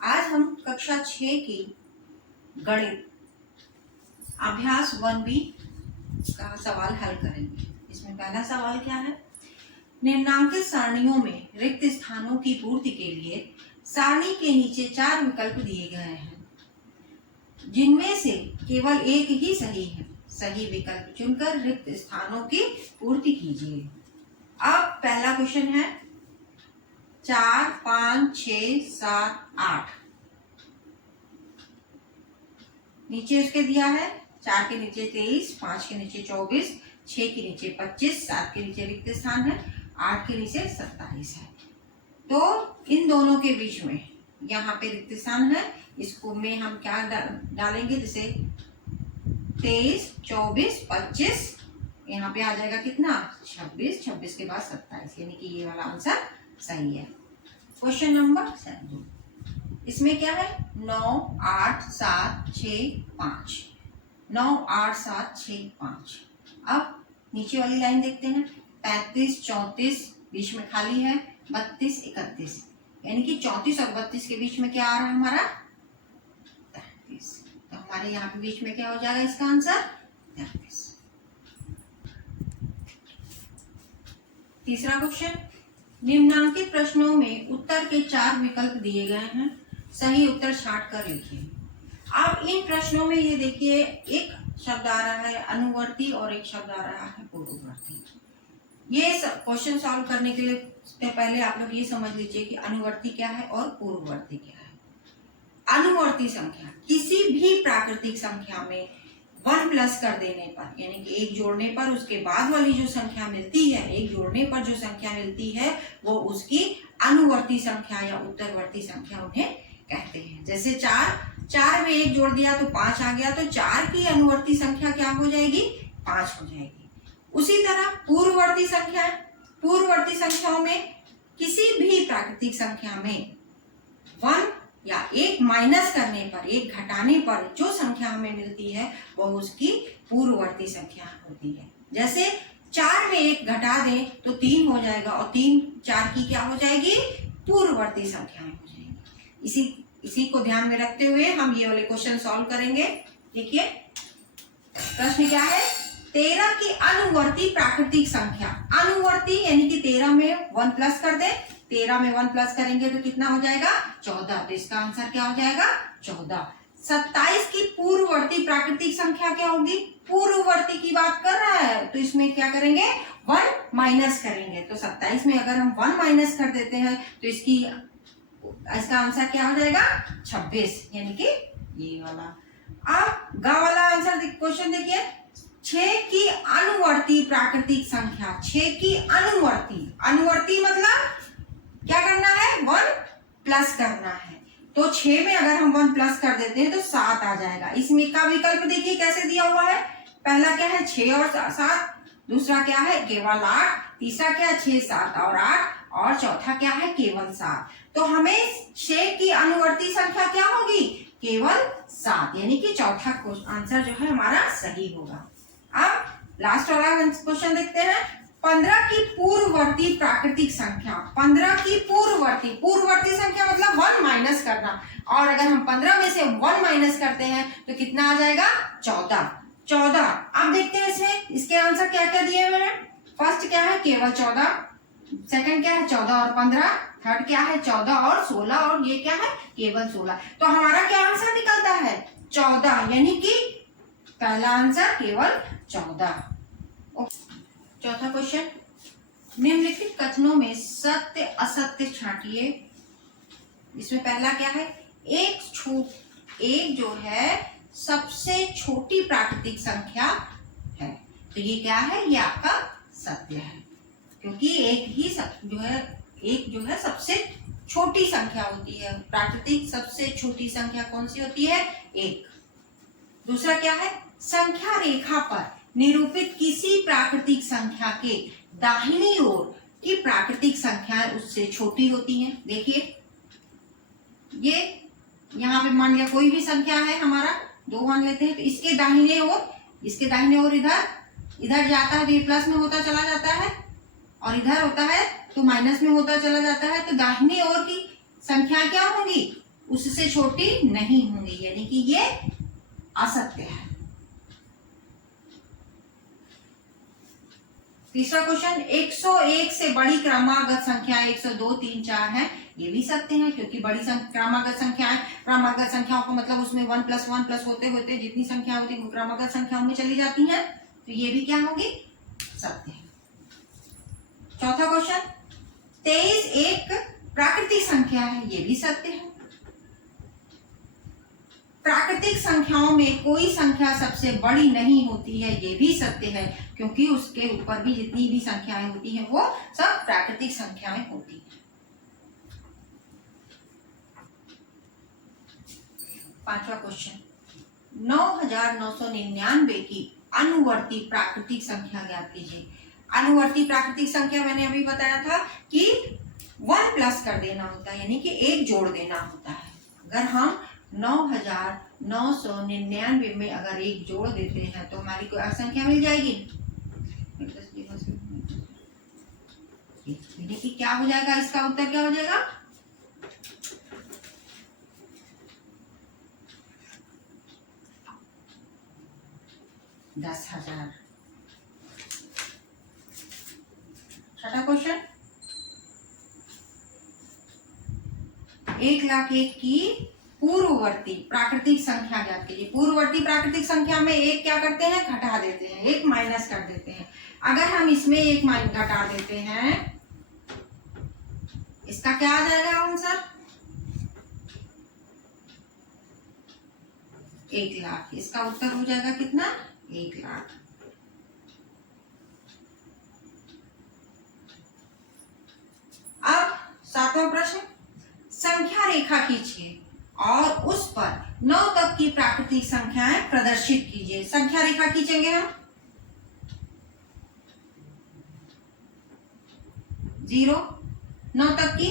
आज हम कक्षा 6 की गणित अभ्यास 1B का सवाल हल करेंगे। इसमें पहला सवाल क्या है? निम्नांकित सारणियों में रिक्त स्थानों की पूर्ति के लिए सारणी के नीचे 4 विकल्प दिए गए हैं, जिनमें से केवल एक ही सही है। सही विकल्प चुनकर रिक्त स्थानों की पूर्ति कीजिए। अब पहला क्वेश्चन है 4, 5, 6, 7, 8। नीचे उसके दिया है 4 के नीचे 23, 5 के नीचे 24, 6 के नीचे 25, 7 के नीचे रिक्त स्थान है, 8 के नीचे 27 है। तो इन दोनों के बीच में यहाँ पे रिक्त स्थान है, इसको में हम क्या डालेंगे? जैसे 23, 24, 25, यहाँ पे आ जाएगा कितना? 26, 26 के बाद 27, यानी कि ये वाला आंसर सही है। क्वेश्चन नंबर 7, इसमें क्या है? 9, 8, 7, 6, 5। 9, 8, 7, 6, 5। अब नीचे वाली लाइन देखते हैं। 35, 34 बीच में खाली है, 32, 31, यानी कि 34 और 32 के बीच में क्या आ रहा है हमारा? 33। तो हमारे यहाँ पे बीच में क्या हो जाएगा इसका आंसर? 33। तीसरा क्वेश्चन, निम्नांकित प्रश्नों में उत्तर के 4 विकल्प दिए गए हैं, सही उत्तर छांट कर लिखिए। अब इन प्रश्नों में ये देखिए, एक शब्द आ रहा है अनुवर्ती और एक शब्द आ रहा है पूर्ववर्ती। ये क्वेश्चन सॉल्व करने के लिए पहले आप लोग ये समझ लीजिए कि अनुवर्ती क्या है और पूर्ववर्ती क्या है। अनुवर्ती संख्या किसी भी प्राकृतिक संख्या में 1 प्लस कर देने पर, यानी कि एक जोड़ने पर उसके बाद वाली जो संख्या मिलती है, एक जोड़ने पर जो संख्या मिलती है वो उसकी अनुवर्ती संख्या या उत्तरवर्ती संख्या उन्हें कहते हैं। जैसे 4 में 1 जोड़ दिया तो 5 आ गया, तो 4 की अनुवर्ती संख्या क्या हो जाएगी? 5 हो जाएगी। उसी तरह पूर्ववर्ती संख्या, पूर्ववर्ती संख्याओं में किसी भी प्राकृतिक संख्या में 1 या 1 माइनस करने पर, 1 घटाने पर जो संख्या हमें मिलती है वह उसकी पूर्ववर्ती संख्या होती है। जैसे 4 में 1 घटा दें तो 3 हो जाएगा, और 3 4 की क्या हो जाएगी? पूर्ववर्ती संख्याएं हो जाएगी। इसी को ध्यान में रखते हुए हम ये वाले क्वेश्चन सॉल्व करेंगे। देखिए प्रश्न क्या है? 13 की अनुवर्ती प्राकृतिक संख्या, अनुवर्ती यानी कि 13 में 1 प्लस कर दे, 13 में 1 प्लस करेंगे तो कितना हो जाएगा? 14। तो इसका आंसर क्या हो जाएगा? 14। 27 की पूर्ववर्ती प्राकृतिक संख्या क्या होगी? पूर्ववर्ती की बात कर रहा है तो इसमें क्या करेंगे? 1 माइनस करेंगे। तो 27 में अगर हम 1 माइनस कर देते हैं तो इसका आंसर क्या हो जाएगा? 26, यानी कि ये वाला। अब गा वाला आंसर क्वेश्चन देखिए, 6 की अनुवर्ती प्राकृतिक संख्या, 6 की अनुवर्ती, अनुवर्ती मतलब क्या करना है? 1 प्लस करना है। तो 6 में अगर हम 1 प्लस कर देते हैं तो 7 आ जाएगा। इसमें का विकल्प देखिए कैसे दिया हुआ है। पहला क्या है? 6 और 7, दूसरा क्या है? केवल 8, तीसरा क्या है? 6, 7 और 8, और चौथा क्या है? केवल 7। तो हमें 6 की अनुवर्ती संख्या क्या होगी? केवल 7, यानी कि चौथा आंसर जो है हमारा सही होगा। अब लास्ट वाला क्वेश्चन देखते हैं। 15 की पूर्ववर्ती प्राकृतिक संख्या, 15 की पूर्ववर्ती, पूर्ववर्ती संख्या मतलब 1 माइनस करना, और अगर हम 15 में से 1 माइनस करते हैं तो कितना आ जाएगा? 14। 14। अब देखते हैं इसमें इसके आंसर क्या क्या दिए हुए हैं। फर्स्ट क्या है? केवल 14, सेकंड क्या है? 14 और 15, थर्ड क्या है? 14 और 16, और ये क्या है? केवल 16। तो हमारा क्या आंसर निकलता है? 14, यानी कि पहला आंसर केवल 14। चौथा क्वेश्चन, निम्नलिखित कथनों में सत्य असत्य छांटिए। इसमें पहला क्या है? एक जो है सबसे छोटी प्राकृतिक संख्या है, तो ये क्या है? ये आपका सत्य है, क्योंकि एक जो है सबसे छोटी संख्या होती है। प्राकृतिक सबसे छोटी संख्या कौन सी होती है? 1। दूसरा क्या है? संख्या रेखा पर निरूपित किसी प्राकृतिक संख्या के दाहिनी ओर की प्राकृतिक संख्याएं उससे छोटी होती हैं। देखिए ये यहाँ पे मान लिया कोई भी संख्या है, हमारा 2 मान लेते हैं, तो इसके दाहिने ओर इधर जाता है तो ये प्लस में होता चला जाता है, और इधर होता है तो माइनस में होता चला जाता है। तो दाहिनी ओर की संख्या क्या होंगी? उससे छोटी नहीं होंगी, यानी कि ये असत्य है। तीसरा क्वेश्चन, 101 से बड़ी क्रमागत संख्या 102, 3, 4 है, ये भी सत्य है, क्योंकि बड़ी क्रमागत संख्याएं, क्रमागत संख्याओं का मतलब उसमें 1 + 1 + होते होते जितनी संख्या होती है वो क्रमागत संख्याओं में चली जाती हैं, तो ये भी क्या होगी, सत्य है। चौथा क्वेश्चन, 23 एक प्राकृतिक संख्या है, ये भी सत्य है। प्राकृतिक संख्याओं में कोई संख्या सबसे बड़ी नहीं होती है, ये भी सत्य है, क्योंकि उसके ऊपर भी जितनी भी संख्याएं होती हैं वो सब प्राकृतिक संख्याएं होती हैं। पांचवा क्वेश्चन, 9999 की अनुवर्ती प्राकृतिक संख्या ज्ञात कीजिए। अनुवर्ती प्राकृतिक संख्या मैंने अभी बताया था कि 1 प्लस कर देना होता है, यानी कि एक जोड़ देना होता है। अगर हम 9999 में अगर एक जोड़ देते हैं तो हमारी कोई संख्या मिल जाएगी, यानी कि क्या हो जाएगा, इसका उत्तर क्या हो जाएगा, 10,000। छठा क्वेश्चन, 1,01,000 की पूर्ववर्ती प्राकृतिक संख्या ज्ञात कीजिए। पूर्ववर्ती प्राकृतिक संख्या में एक क्या करते हैं, घटा देते हैं, एक माइनस कर देते हैं। अगर हम इसमें एक माइनस घटा देते हैं, इसका क्या आ जाएगा आंसर, 1,00,000। इसका उत्तर हो जाएगा कितना, 1,00,000। अब सातवां प्रश्न, संख्या रेखा खींचिए और उस पर 9 तक की प्राकृतिक संख्याएं प्रदर्शित कीजिए। संख्या रेखा खींचेंगे हम, 0 9 तक की,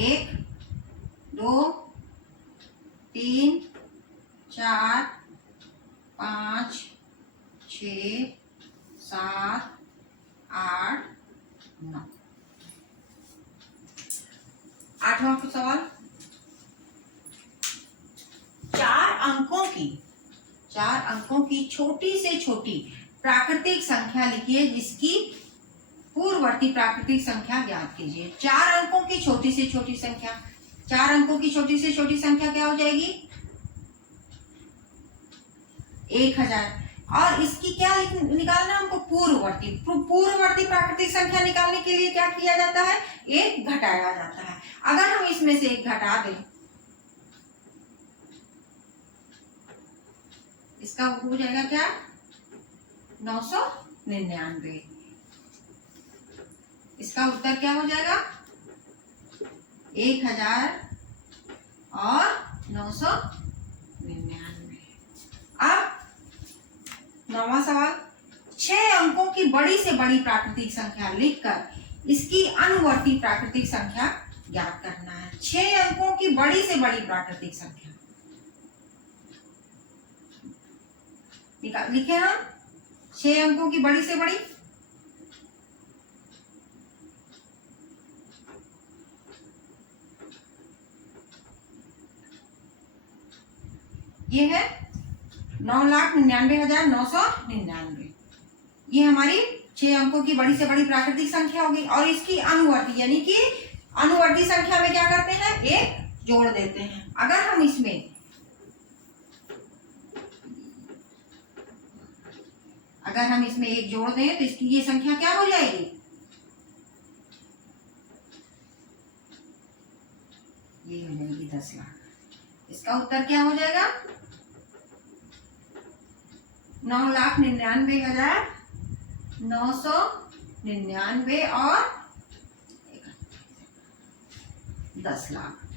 1 2 3 4 5 6 7 8 9। आठवां सवाल, 4 अंकों की छोटी से छोटी प्राकृतिक संख्या लिखिए जिसकी पूर्ववर्ती प्राकृतिक संख्या ज्ञात कीजिए। 4 अंकों की छोटी से छोटी संख्या, 4 अंकों की छोटी से छोटी संख्या क्या हो जाएगी, 1000। और इसकी क्या निकालना हमको, पूर्ववर्ती प्राकृतिक संख्या निकालने के लिए क्या किया जाता है, एक घटाया जाता है। अगर हम इसमें से एक घटा दें, इसका हो जाएगा क्या, 999। इसका उत्तर क्या हो जाएगा, 1000 और 999। अब 9वां सवाल, 6 अंकों की बड़ी से बड़ी प्राकृतिक संख्या लिखकर इसकी अनुवर्ती प्राकृतिक संख्या ज्ञात करना है। 6 अंकों की बड़ी से बड़ी प्राकृतिक संख्या लिखे हम, 6 अंकों की बड़ी से बड़ी, ये है 9,99,999। ये हमारी 6 अंकों की बड़ी से बड़ी प्राकृतिक संख्या होगी। और इसकी अनुवर्ती, यानी कि अनुवर्ती संख्या में क्या करते हैं, एक जोड़ देते हैं। अगर हम इसमें एक जोड़ दें तो इसकी ये संख्या क्या हो जाएगी, ये हो जाएगी 10,00,000। इसका उत्तर क्या हो जाएगा, 9,99,999 और 10,00,000।